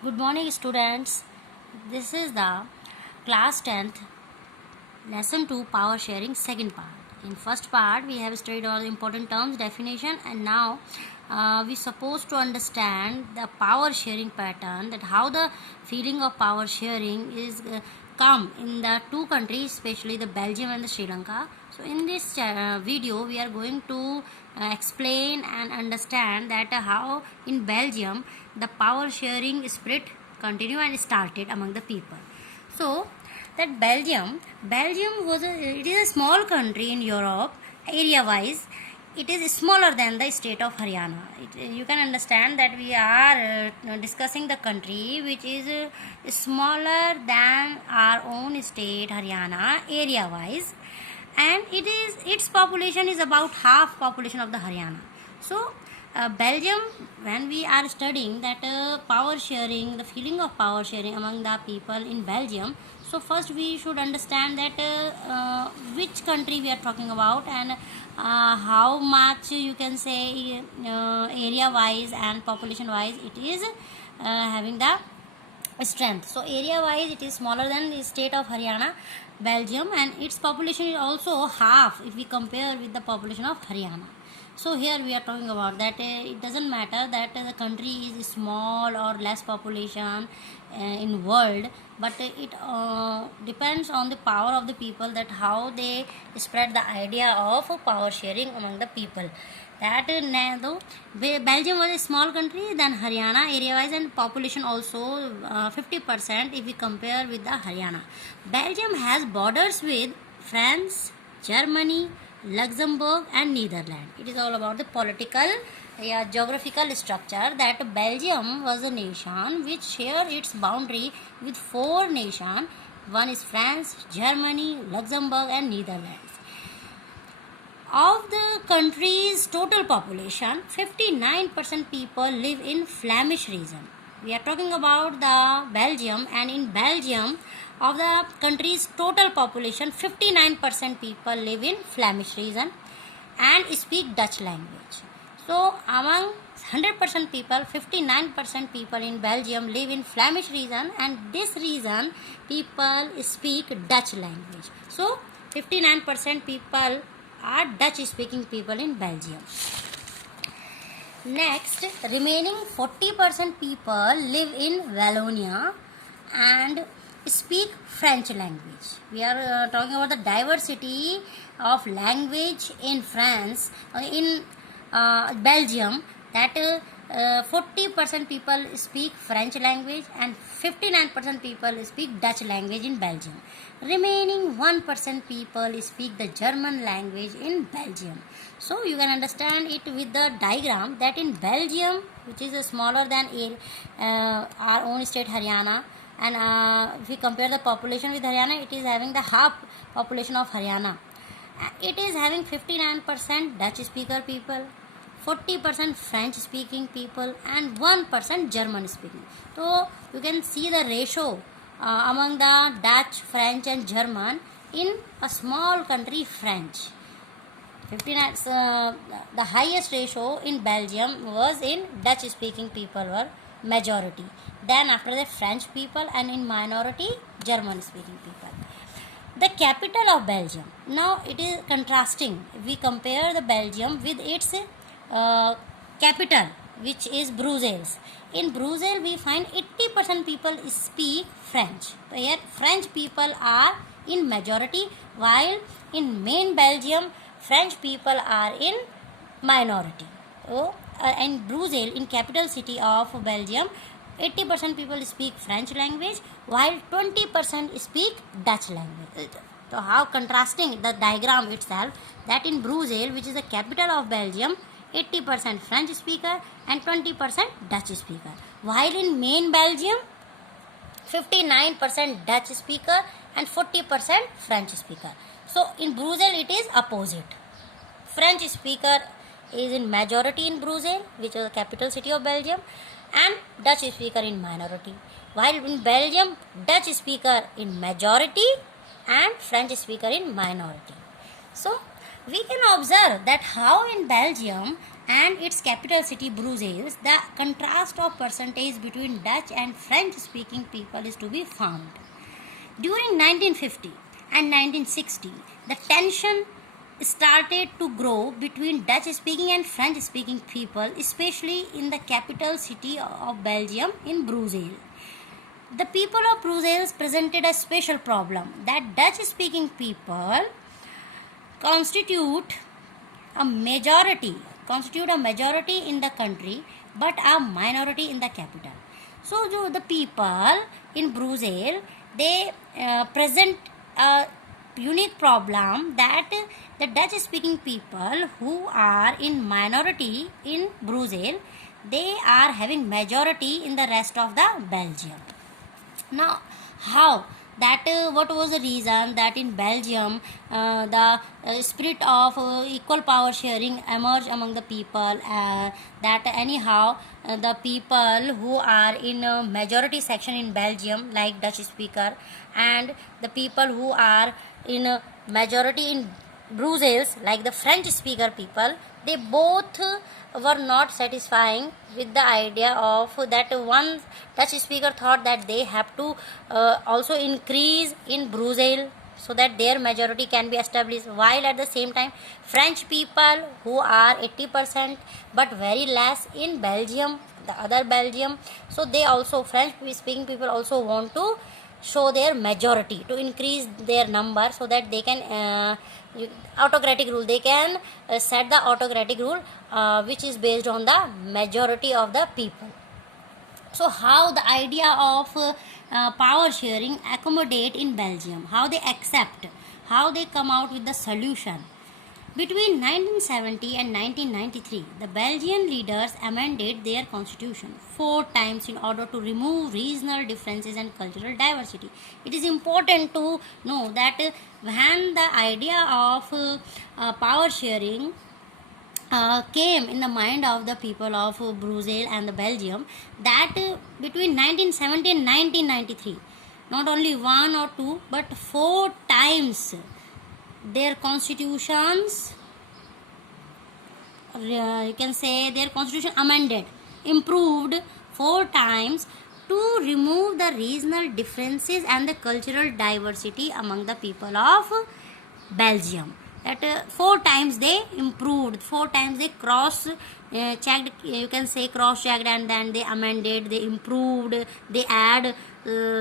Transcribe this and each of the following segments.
Good morning, students. This is the class 10th lesson 2 power sharing second part. In first part, we have studied all the important terms, definition, and now we supposed to understand the power sharing pattern, that how the feeling of power sharing is come in the two countries, especially the Belgium and the Sri Lanka. So in this video, we are going to explain and understand that how in Belgium the power sharing spirit continue and started among the people. So that Belgium it is a small country in Europe area wise. It is smaller than the state of Haryana. You can understand that we are discussing the country which is smaller than our own state Haryana area wise, and its population is about half population of the Haryana. So Belgium, when we are studying that power sharing, the feeling of power sharing among the people in Belgium, so first we should understand that which country we are talking about, and how much you can say area wise and population wise it is having the strength. So area wise it is smaller than the state of Haryana, Belgium, and its population is also half if we compare with the population of Haryana. So here we are talking about that it doesn't matter that the country is small or less population in world, but it depends on the power of the people, that how they spread the idea of power sharing among the people. That though Belgium was a small country than Haryana area wise, and population also 50% if we compare with the Haryana. Belgium has borders with France, Germany, Luxembourg and Netherlands. It is all about the political geographical structure, that Belgium was a nation which shared its boundary with four nations. One is France, Germany, Luxembourg and Netherlands. Of the country's total population, 59% people live in Flemish region. We are talking about the Belgium, and in Belgium, of the country's total population, 59% people live in Flemish region and speak Dutch language. So among 100% people, 59% people in Belgium live in Flemish region, and this region people speak Dutch language. So 59% people are Dutch speaking people in Belgium. Next, remaining 40% people live in Wallonia and speak French language. We are talking about the diversity of language in France, in Belgium, that 40% people speak French language and 59% people speak Dutch language in Belgium. Remaining 1% people speak the German language in Belgium. So you can understand it with the diagram, that in Belgium, which is smaller than our own state Haryana, and if we compare the population with Haryana, it is having the half population of Haryana. It is having 59% Dutch speaker people, 40% French speaking people and 1% German speaking. So you can see the ratio among the Dutch, French and German in a small country French. 59, the highest ratio in Belgium was in Dutch speaking people were majority. Then after that French people, and in minority German speaking people. The capital of Belgium. Now it is contrasting. We compare the Belgium with its capital, which is Brussels. In Brussels, we find 80% people speak French. So here, French people are in majority, while in main Belgium, French people are in minority. So, in Brussels, in capital city of Belgium, 80% people speak French language, while 20% speak Dutch language. So how contrasting the diagram itself, that in Brussels, which is the capital of Belgium, 80% French speaker and 20% Dutch speaker, while in main Belgium, 59% Dutch speaker and 40% French speaker. So in Brussels it is opposite. French speaker is in majority in Brussels, which is the capital city of Belgium, and Dutch speaker in minority, while in Belgium Dutch speaker in majority and French speaker in minority. So we can observe that how in Belgium and its capital city Brussels, the contrast of percentage between Dutch and French speaking people is to be found. During 1950 and 1960, the tension started to grow between Dutch speaking and French speaking people, especially in the capital city of Belgium, in Brussels. The people of Brussels presented a special problem that Dutch speaking people constitute a majority in the country but a minority in the capital. So the people in Brussels, they present a unique problem that the Dutch speaking people who are in minority in Brussels, they are having majority in the rest of the Belgium. Now, how that what was the reason that in Belgium the spirit of equal power sharing emerged among the people, that anyhow the people who are in a majority section in Belgium, like Dutch speaker, and the people who are in a majority in Brussels, like the French speaker people, they both were not satisfying with the idea of that. One Dutch speaker thought that they have to also increase in Brussels so that their majority can be established, while at the same time French people who are 80% but very less in Belgium, the other Belgium, so they also, French speaking people also want to show their majority, to increase their number so that they can autocratic rule, they can set the autocratic rule which is based on the majority of the people. So how the idea of power sharing accommodate in Belgium, how they accept, how they come out with the solution. Between 1970 and 1993, the Belgian leaders amended their constitution 4 times in order to remove regional differences and cultural diversity. It is important to know that when the idea of power sharing came in the mind of the people of Brussels and the Belgium, that between 1970 and 1993, not only one or two but 4 times their constitutions, you can say their constitution amended, improved 4 times to remove the regional differences and the cultural diversity among the people of Belgium. That 4 times they improved, 4 times they cross checked, you can say cross checked, and then they amended, they improved, they add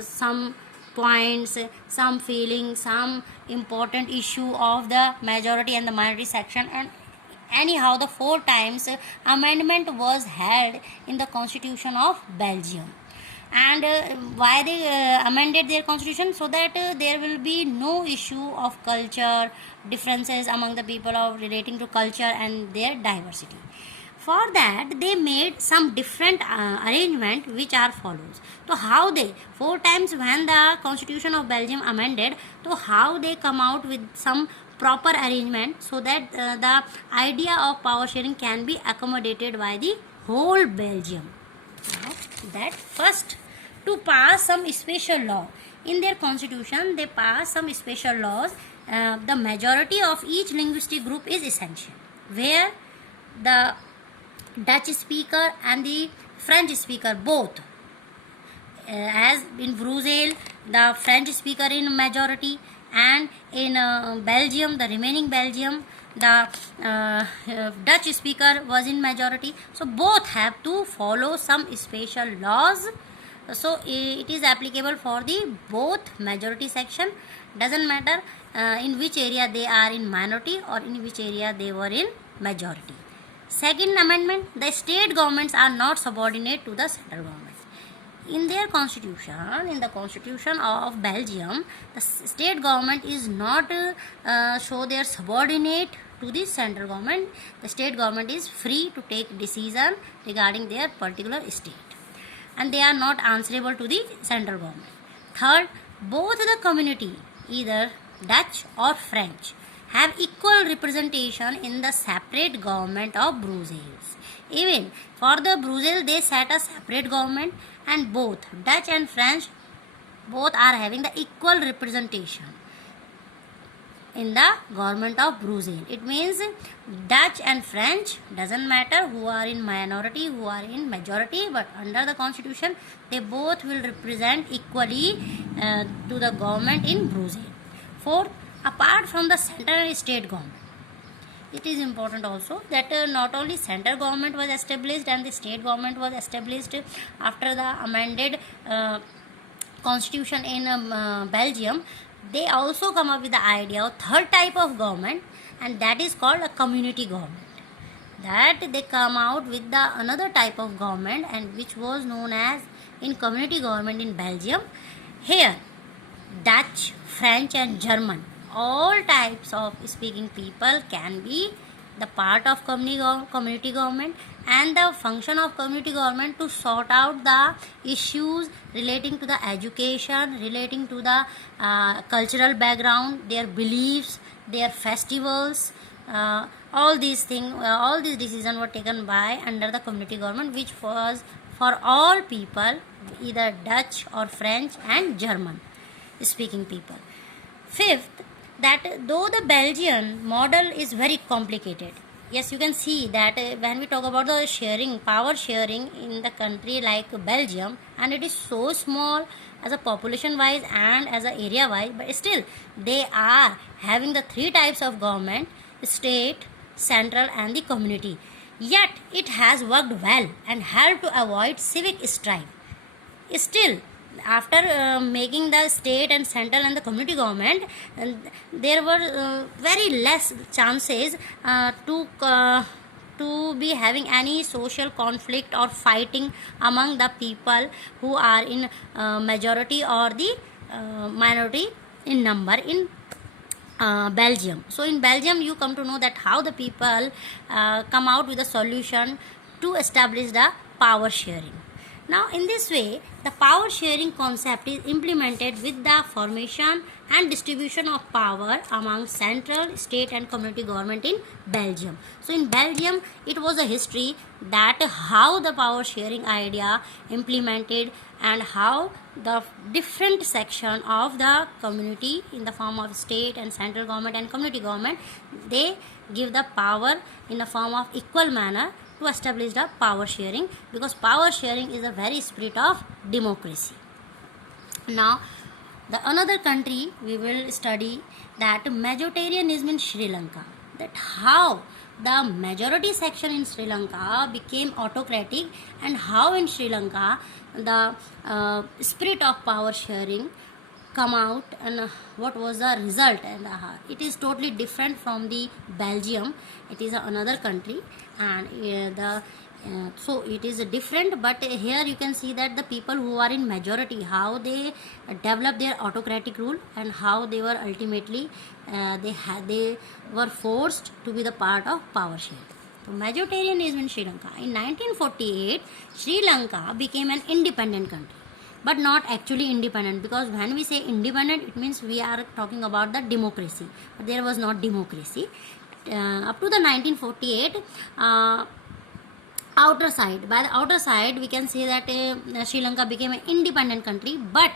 some points, some feeling, some important issue of the majority and the minority section, and anyhow the 4 times amendment was held in the constitution of Belgium. And why they amended their constitution, so that there will be no issue of culture differences among the people of relating to culture and their diversity. For that they made some different arrangement which are follows. So how they 4 times when the constitution of Belgium amended, so how they come out with some proper arrangement so that the idea of power sharing can be accommodated by the whole Belgium. Now, that first, to pass some special law in their constitution, they pass some special laws. The majority of each linguistic group is essential, where the Dutch speaker and the French speaker both, as in Brussels the French speaker in majority, and in Belgium, the remaining Belgium, the Dutch speaker was in majority. So both have to follow some special laws. So it is applicable for the both majority section, doesn't matter in which area they are in minority or in which area they were in majority. Second amendment, the state governments are not subordinate to the central government. In their constitution, in the constitution of Belgium, the state government is not show their subordinate to the central government. The state government is free to take decision regarding their particular state, and they are not answerable to the central government. Third, both the community, either Dutch or French, have equal representation in the separate government of Brussels. Even for the Brussels, they set a separate government, and both Dutch and French both are having the equal representation in the government of Brussels. It means Dutch and French, doesn't matter who are in minority, who are in majority, but under the constitution they both will represent equally to the government in Brussels. Fourth, apart from the central and state government, it is important also that not only central government was established and the state government was established after the amended constitution in Belgium. They also come up with the idea of third type of government, and that is called a community government. That they come out with the another type of government, and which was known as in community government in Belgium. Here Dutch, French and German, all types of speaking people can be the part of community government, and the function of community government to sort out the issues relating to the education, relating to the cultural background, their beliefs, their festivals, all these things, all these decisions were taken by under the community government, which was for all people, either Dutch or French and German speaking people. Fifth, that though the Belgian model is very complicated, yes, you can see that when we talk about the sharing, power sharing in the country like Belgium, and it is so small as a population wise and as a area wise, but still they are having the three types of government: state, central and the community. Yet it has worked well and helped to avoid civic strife. Still, after making the state and central and the community government, there were very less chances to be having any social conflict or fighting among the people who are in majority or the minority in number in Belgium. So in Belgium you come to know that how the people come out with a solution to establish the power sharing. Now in this way the power sharing concept is implemented with the formation and distribution of power among central, state and community government in Belgium. So in Belgium it was a history that how the power sharing idea implemented, and how the different section of the community in the form of state and central government and community government, they give the power in the form of equal manner to establish the power sharing, because power sharing is a very spirit of democracy. Now the another country we will study, that majoritarianism in Sri Lanka, that how the majority section in Sri Lanka became autocratic, and how in Sri Lanka the spirit of power sharing come out, and what was the result. And it is totally different from the Belgium. It is another country, and so it is different, but here you can see that the people who are in majority, how they develop their autocratic rule, and how they were ultimately they were forced to be the part of power sharing. So majoritarianism in Sri Lanka. In 1948 Sri Lanka became an independent country, but not actually independent, because when we say independent it means we are talking about the democracy, but there was not democracy up to the 1948. Outer side, by the outer side we can say that Sri Lanka became an independent country, but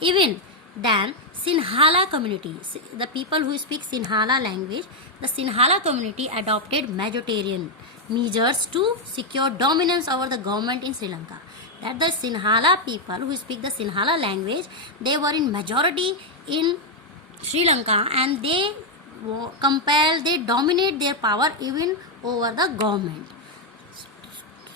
even then Sinhala community, the people who speak Sinhala language, the Sinhala community adopted majoritarian measures to secure dominance over the government in Sri Lanka. That the Sinhala people who speak the Sinhala language, they were in majority in Sri Lanka, and they dominate their power even over the government,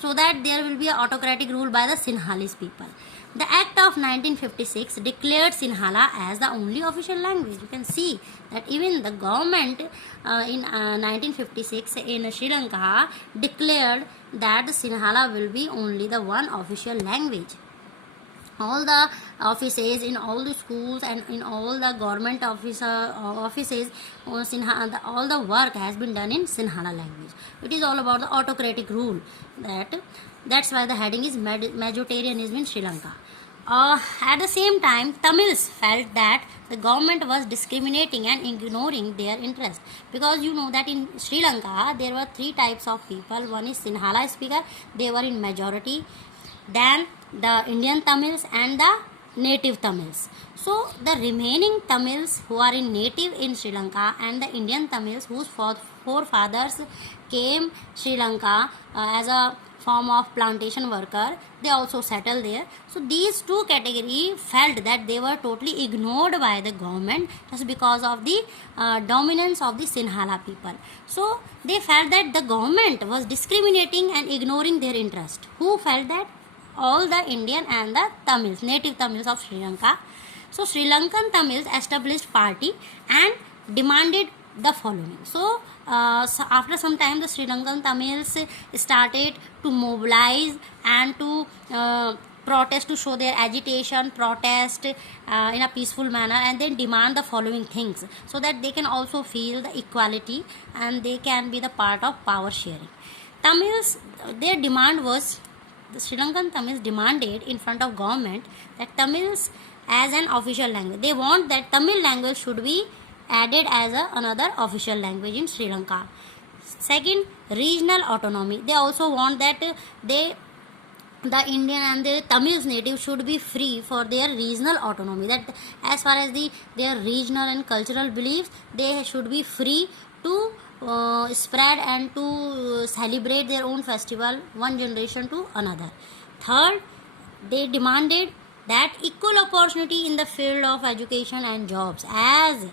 so that there will be an autocratic rule by the Sinhalese people. The Act of 1956 declared Sinhala as the only official language. You can see that even the government in 1956 in Sri Lanka declared that the Sinhala will be only the one official language. All the offices in all the schools and in all the government offices, all the work has been done in Sinhala language. It is all about the autocratic rule. That's why the heading is majoritarianism in Sri Lanka. At the same time, Tamils felt that the government was discriminating and ignoring their interest, because you know that in Sri Lanka there were three types of people. One is Sinhala speaker, they were in majority, then the Indian Tamils and the native Tamils. So the remaining Tamils who are in native in Sri Lanka and the Indian Tamils whose forefathers came Sri Lanka as a form of plantation worker, they also settled there. So these two categories felt that they were totally ignored by the government just because of the dominance of the Sinhala people. So they felt that the government was discriminating and ignoring their interest. Who felt that? All the Indian and the Tamils, native Tamils of Sri Lanka. So Sri Lankan Tamils established party and demanded the following. So after some time, the Sri Lankan Tamils started to mobilize and to protest, to show their agitation, protest in a peaceful manner, and then demand the following things so that they can also feel the equality and they can be the part of power sharing. Tamils, their demand was, the Sri Lankan Tamils demanded in front of government that Tamils as an official language. They want that Tamil language should be added as another official language in Sri Lanka. Second, regional autonomy. They also want that the Indian and the Tamils native should be free for their regional autonomy. That as far as their regional and cultural beliefs, they should be free to spread and to celebrate their own festival one generation to another. Third, they demanded that equal opportunity in the field of education and jobs, as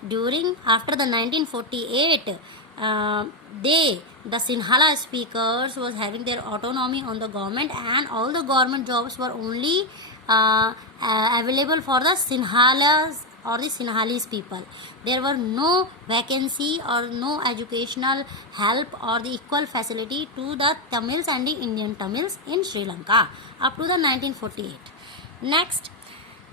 after the 1948 the Sinhala speakers was having their autonomy on the government, and all the government jobs were only available for the Sinhalas or the Sinhalese people. There were no vacancy or no educational help or the equal facility to the Tamils and the Indian Tamils in Sri Lanka up to the 1948. Next,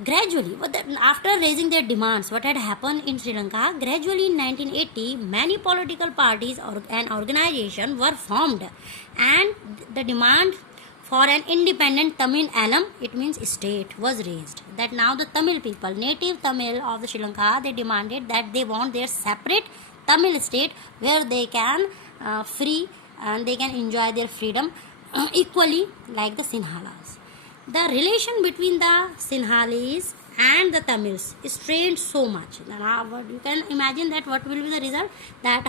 gradually, after raising their demands, what had happened in Sri Lanka, gradually in 1980, many political parties and organizations were formed, and the demand for an independent Tamil alum, it means state, was raised. That now the Tamil people, native Tamil of the Sri Lanka, they demanded that they want their separate Tamil state where they can free and they can enjoy their freedom equally like the Sinhalas. The relation between the Sinhalese and the Tamils strained so much. Now, you can imagine that what will be the result, that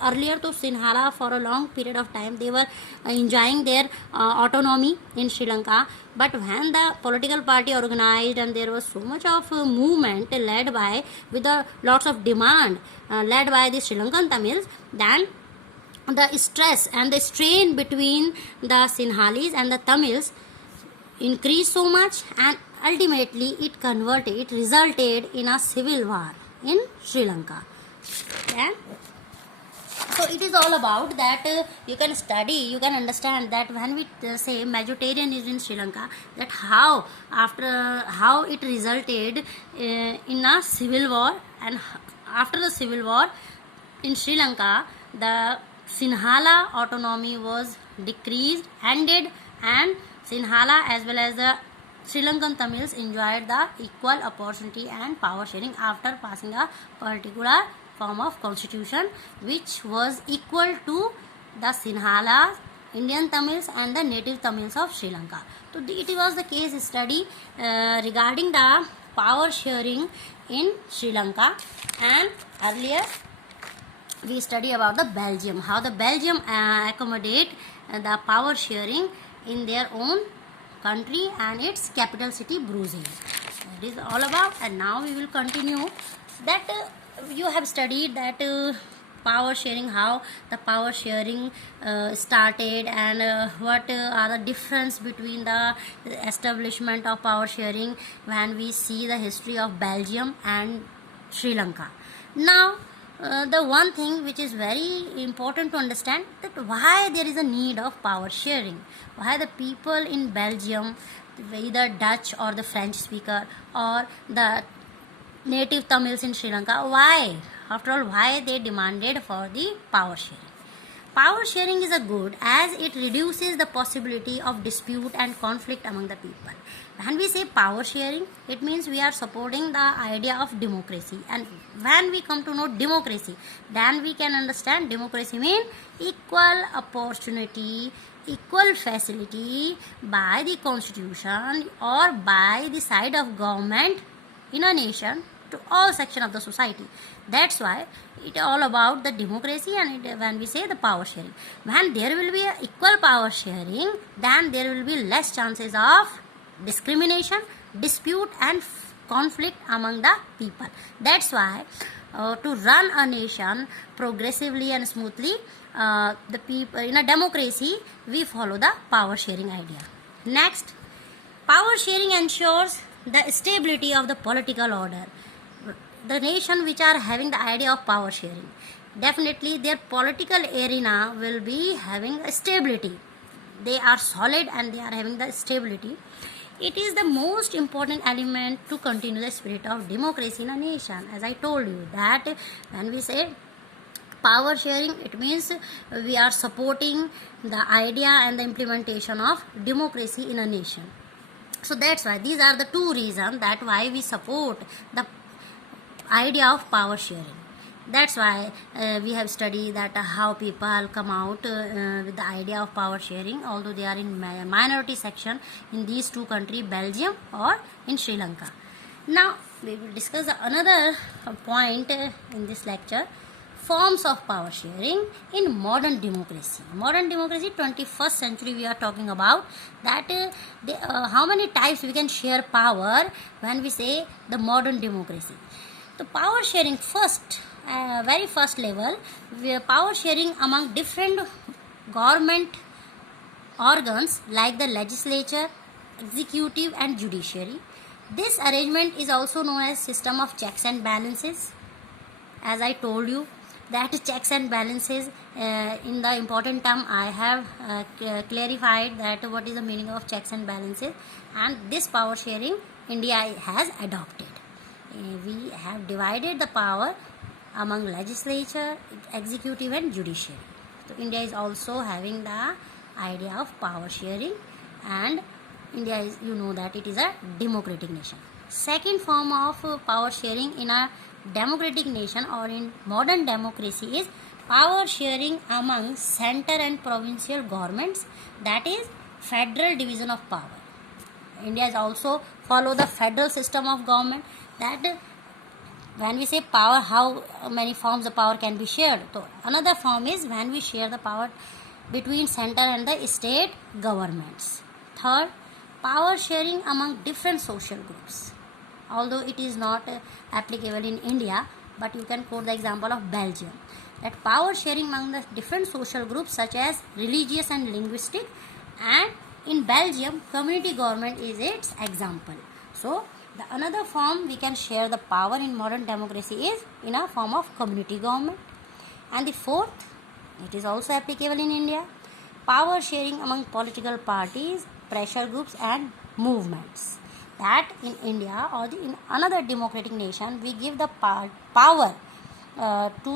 earlier to Sinhala for a long period of time they were enjoying their autonomy in Sri Lanka, but when the political party organized and there was so much of movement led by with lots of demand led by the Sri Lankan Tamils, then the stress and the strain between the Sinhalese and the Tamils increased so much, and ultimately it resulted in a civil war in Sri Lanka. Okay? So it is all about that you can study, you can understand that when we say majoritarianism in Sri Lanka, that how it resulted in a civil war, and after the civil war in Sri Lanka, the Sinhala autonomy was ended, and Sinhala as well as the Sri Lankan Tamils enjoyed the equal opportunity and power sharing after passing a particular form of constitution which was equal to the Sinhala, Indian Tamils and the native Tamils of Sri Lanka. So it was the case study regarding the power sharing in Sri Lanka, and earlier we study about the Belgium, how the Belgium accommodate the power sharing in their own country and its capital city Brussels. That is all about, and now we will continue that you have studied that power sharing, how the power sharing started, and what are the difference between the establishment of power sharing when we see the history of Belgium and Sri Lanka. Now the one thing which is very important to understand, that why there is a need of power sharing, why the people in Belgium, either Dutch or the French speaker or the native Tamils in Sri Lanka, why they demanded for the power sharing. Power sharing is a good as it reduces the possibility of dispute and conflict among the people. When we say power sharing, it means we are supporting the idea of democracy, and when we come to know democracy, then we can understand democracy means equal opportunity equal facility by the constitution or by the side of government in a nation to all section of the society. That's why it all about the democracy, and when we say the power sharing, when there will be a equal power sharing, then there will be less chances of discrimination, dispute and conflict among the people. That's why to run a nation progressively and smoothly, the people in a democracy, we follow the power sharing idea. Next, power sharing ensures the stability of the political order. The nation which are having the idea of power sharing, definitely their political arena will be having a stability. They are solid and they are having the stability. It is the most important element to continue the spirit of democracy in a nation. As I told you that when we say power sharing, it means we are supporting the idea and the implementation of democracy in a nation. So that's why these are the two reasons that why we support the idea of power sharing. That's why we have studied that how people come out with the idea of power sharing, although they are in minority section in these two countries, Belgium or in Sri Lanka. Now we will discuss another point in this lecture: forms of power sharing in modern democracy. Modern democracy, 21st century we are talking about, that how many types we can share power when we say the modern democracy. The power sharing first, very first level, power sharing among different government organs like the legislature, executive and judiciary. This arrangement is also known as system of checks and balances. As I told you that checks and balances, in the important term I have clarified that what is the meaning of checks and balances, and this power sharing India has adopted. We have divided the power among legislature, executive and judiciary. So India is also having the idea of power sharing, and India is, you know that it is a democratic nation. Second form of power sharing in a democratic nation or in modern democracy is power sharing among center and provincial governments, that is federal division of power. India is also follow the federal system of government. That when we say power, how many forms of power can be shared? So another form is when we share the power between center and the state governments. Third, power sharing among different social groups. Although it is not applicable in India, but you can quote the example of Belgium. That power sharing among the different social groups such as religious and linguistic, and in Belgium community government is its example. So the another form we can share the power in modern democracy is in a form of community government. And the fourth, it is also applicable in India, power sharing among political parties, pressure groups and movements. That in India or in another democratic nation we give the power to